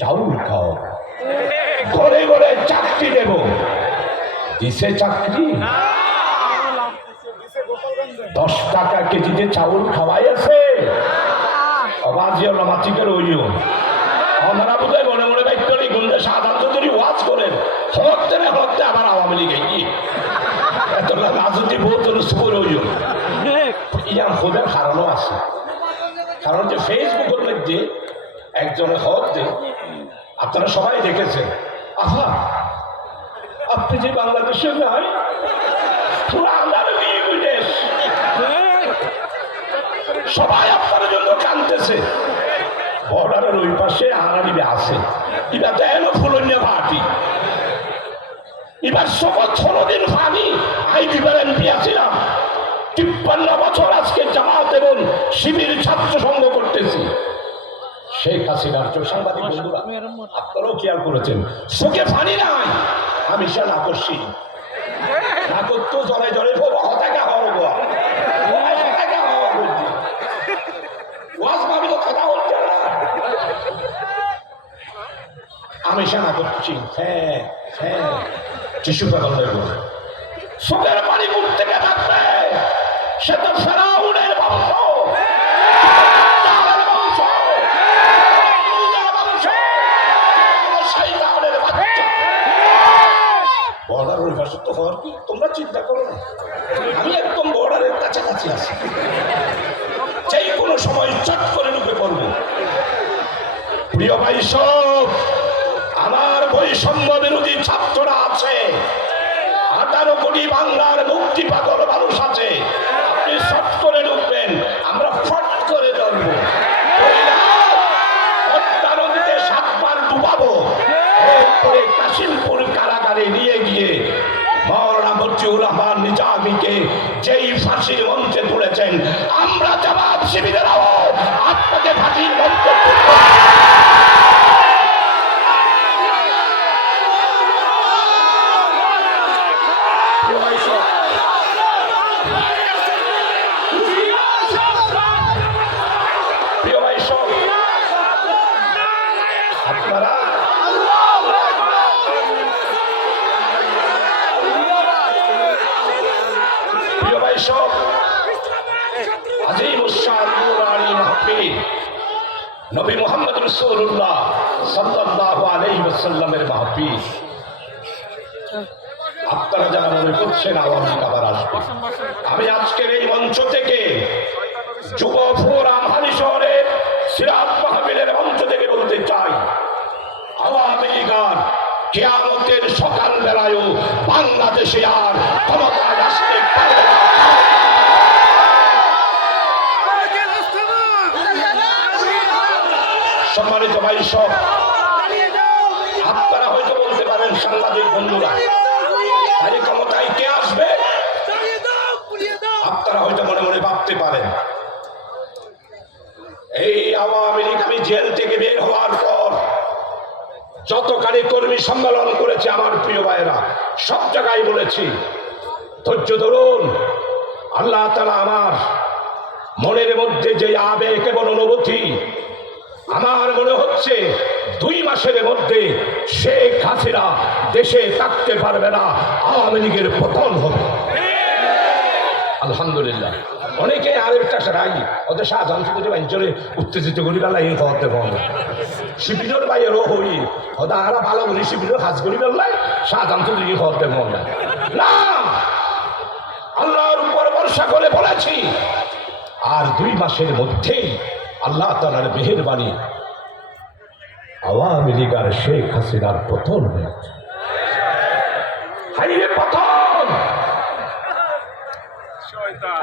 চাউল খাও, ঘরে ঘরে চাকরি দেব। দিছে চাকরি? 10 টাকা কেজিতে চাউল খাওয়াই আছে। অবাজিও নামাচিকের ওইও আমরা বোধহয় মনে মনে বাইকরি গুন্ডে সাধারণ যদি ওয়াজ করেন হতে না হতে আবার আওয়ামী লীগ কি এত রাজনীতি বহুত সুর ওইও ইয়াম খোদের কারণও আছে। কারণ যে ফেসবুকের মধ্যে একজনের হতে আপনারা সবাই দেখেছেন, আহা আপনি যে বাংলাদেশে নাই সবাই আপনার জন্য কাঁদতেছে। বর্ডারের ওই পাশে আনারিবে আছে, এবার তো এলো ফুলন্যা পার্টি, এবার সকল 16 দিন পানি আই বিবার এমপি আছিলাম। 53 বছর আজকে জামাত এবং শিবির ছাত্র সংঘ করতেছি। শেখ হাসিনার সাংবাদিক বন্ধুরা আপনারাও খেয়াল করেছেন, চোখে পানি নাই। আমি সে নাকর্ষী নাকর তো জলে জলে হতাকা হওয়া আমি সেনা করছি। হ্যাঁ হ্যাঁ শিশু চোখের পানি মুখ থেকে থাকবে। সে তো ফেরাউনের বংশ, বর্ডারের ভাষা তো হওয়ার কি তোমরা চিন্তা করো না। আমি একদম বর্ডারের কাছাকাছি আছি, যেই কোনো সময় চট করে ঢুকে পড়বো। প্রিয় ভাই সব, আমার বৈষম্য বিরোধী ছাত্ররা আছে, 18 কোটি বাংলার মুক্তি পাগল মানুষ আছে। আপনি শট করে ঢুকবেন, আমরা ফট করে ধরবো। নদীতে 7 বার ডুবাবো, এরপরে কাশিমপুর কারাগারে নিয়ে গিয়ে মাওলানা মতিউর রহমান নিজামীকে যেই ফাঁসির মঞ্চে তুলেছেন, আমরা জামাত শিবিরেরাও আপনাকে ফাঁসির মঞ্চে নবী মুহাম্মদ রাসূলুল্লাহ সাল্লাল্লাহু আলাইহি ওয়াসাল্লামের মাহফিল। আপনারা যারা মনে করছেন আওয়ামী লীগ আবার আসবে, আমি আজকের এই মঞ্চ থেকে যুব ফোরাম হালিশহরের সিরাত মাহফিলের মঞ্চ থেকে বলতে চাই, আওয়ামী লীগ আর কিয়ামতের সকাল বেলায়ও বাংলাদেশে আর ক্ষমতায় আসতে পারবে না। সম্মানিত ভাই সব, আপনারা হয়তো বলতে পারেন সাংবাদিক বন্ধুরা, আরে ক্ষমতায় কে আসবে? আপনারা হয়তো মনে মনে ভাবতে পারেন, এই আওয়ামী লীগ আমি জেল থেকে বের হওয়ার পর যতখানি কর্মী সম্মেলন করেছে আমার প্রিয় ভাইয়েরা, সব জায়গায় বলেছি ধৈর্য ধরুন। আল্লাহ তাআলা আমার মনের মধ্যে যে আবেগ এবং অনুভূতি, আমার মনে হচ্ছে 2 মাসের মধ্যে শেখ হাসিনা দেশে থাকতে পারবে না, আওয়ামী লীগের পতন হবে আলহামদুলিল্লাহ। অনেকে আরেকটা রাই ওদের শাহজাহান অঞ্চলে উত্তেজিত করি বেলা এই হতে পারবে শিবিরের বাইরেও হই ওদের আরা ভালো বলি শিবিরের কাজ করি বেলায় শাহজাহান চৌধুরী হতে পারবে না। আল্লাহর উপর ভরসা করে বলেছি, আর 2 মাসের মধ্যেই আল্লাহ তাআলার মেহেরবানি আওয়ামী লীগ আর শেখ হাসিনার পতন হয়েছে। হাইরে পতন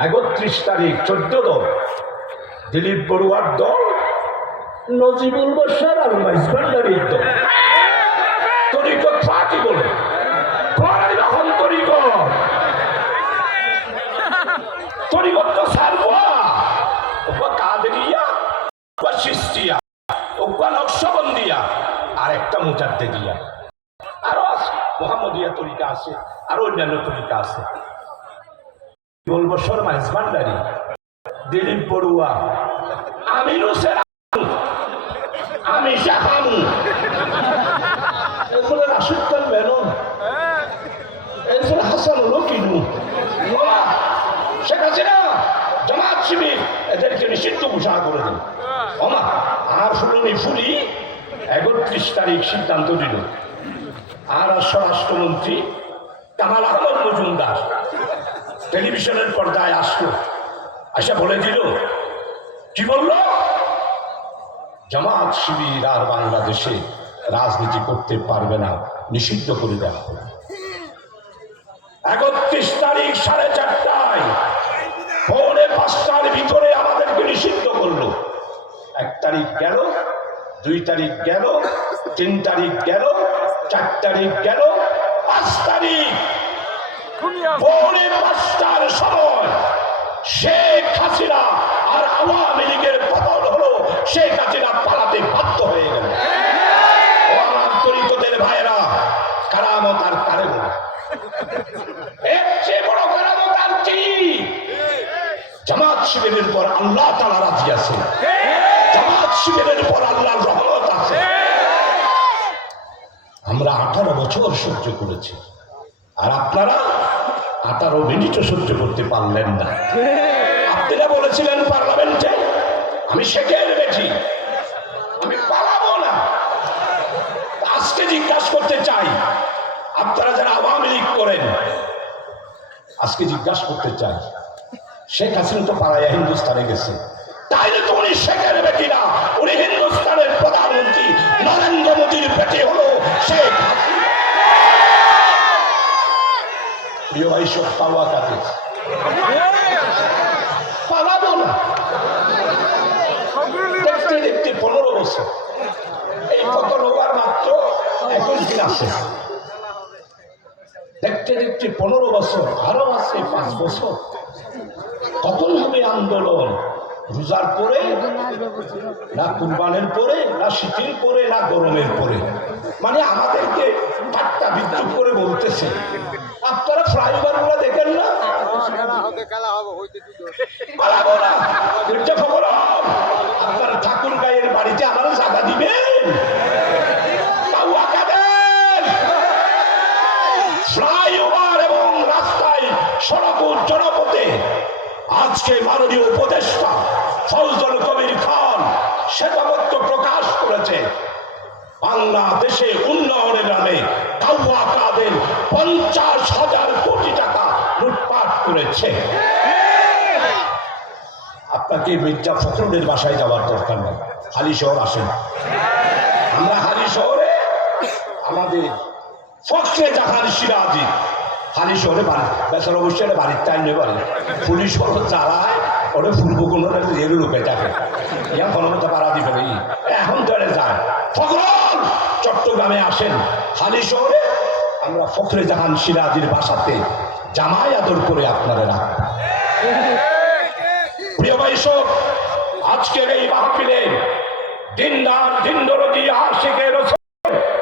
31 তারিখ 14 দল, দিলীপ বড়ুয়ার দল, নজিবুল বশর আর মাইজভান্ডারির দল, তরিকত পার্টি বলে এখন তরিকত তো সারবা কাদেরিয়া বা সিস্তিয়া ওকা নকশবন্দিয়া আর একটা মুজাদ্দিদিয়া, আরো আছে মোহাম্মদিয়া তরিকা আছে, আরো অন্যান্য তরিকা আছে। বলবো শর্মা ইসমান্ডারি, দিলীপ বড়ুয়া, আমির হোসেন, আমি শাহানু, 31 তারিখ সিদ্ধান্ত দিল। আর স্বরাষ্ট্রমন্ত্রী কামাল আহমদ মজুমদার টেলিভিশনের পর্দায় আসলো, আসা বলে দিল, কি বলল, জামাত শিবির আর বাংলাদেশে রাজনীতি করতে পারবে না, নিষিদ্ধ করে দেওয়া হবে। 31 তারিখ 4:30টায় 4:45টার ভিতরে আমাদেরকে নিষিদ্ধ করলো। 1 তারিখ গেল, 2 তারিখ গেল, 3 তারিখ গেল, 4 তারিখ গেল, 5 তারিখ 4:45টার সময় শেখ হাসিনা আর আওয়ামী লীগের পতন হলো। শেখ হাসিনা পালাতে বাধ্য হয়ে গেল। ও আমার তরিকতের ভাইয়েরা, কারামত আর কারে বলে, এর চেয়ে বড় কারামত আর কি? জামাত শিবিরের পর আল্লাহ তাআলা রাজি আছে, জামাত শিবিরের পর আল্লাহর রহমত আছে। আমরা 18 বছর সহ্য করেছি, আর আপনারা 18 মিনিটও সহ্য করতে পারলেন না। আপনারা বলেছিলেন পার্লামেন্টে, আমি শেখের বেটি, আমি পালাবো না। আজকে জিজ্ঞাসা করতে চাই, আপনারা যারা আওয়ামী লীগ করেন, আজকে জিজ্ঞাসা করতে চাই, শেখ হাসিনা তো পালাইয়া হিন্দুস্তানে গেছে, তাইলে তো উনি শেখের বেটি না, উনি হিন্দুস্তানের প্রধানমন্ত্রী নরেন্দ্র মোদীর বেটি হলো শেখ হাসিনা। প্রিয় ভাই, সব পাওয়া কাজে পালাবো না। দেখতে দেখতে 15 বছর, এই কত রোবার মাত্র 21 দিন আছে। দেখতে দেখতে 15 বছর, আরো আছে 5 বছর। কখন হবে আন্দোলন? রোজার পরে না, কুরবানের পরে না, শীতের পরে না, গরমের পরে? মানে আমাদেরকে ঠাট্টা বিদ্রুপ করে বলতেছে। আপনারা ফ্লাইওভার গুলো দেখেন না? আপনার ঠাকুর গায়ের বাড়িতে আমার জায়গা দিবেন? ফ্লাইওভার এবং রাস্তায়, সড়ক ও জনপথে আজকে মাননীয় উপদেষ্টা ফজল কবির খান শ্বেতপত্র প্রকাশ করেছে, বাংলাদেশে উন্নয়নের নামে কাউয়া কাদের 50,000 কোটি টাকা লুটপাট করেছে। আপনাকে মির্জা ফখরুলের বাসায় যাওয়ার দরকার নেই, হালি শহর আসেন। আমরা হালি শহরে আমাদের ফখরে জাহান সিরাজি হালি শহরে বাড়ি, বেচার অবশ্যই বাড়ির টাইম নেই, বাড়ি পুলিশ চালায়, ওটা ফুলবো কোনো জেলে লোকে থাকে, ইয়া কোনো মতো পাড়া দিবে এখন ধরে যায়। ফখরুল চট্টগ্রামে আসেন, হালি শহরে আমরা ফখরে জাহান সিরাজির বাসাতে জামাই আদর করে আপনারা রাখবেন। প্রিয় ভাই সব, আজকের এই মাহফিলে দিনদার দিন দরদি আশিকের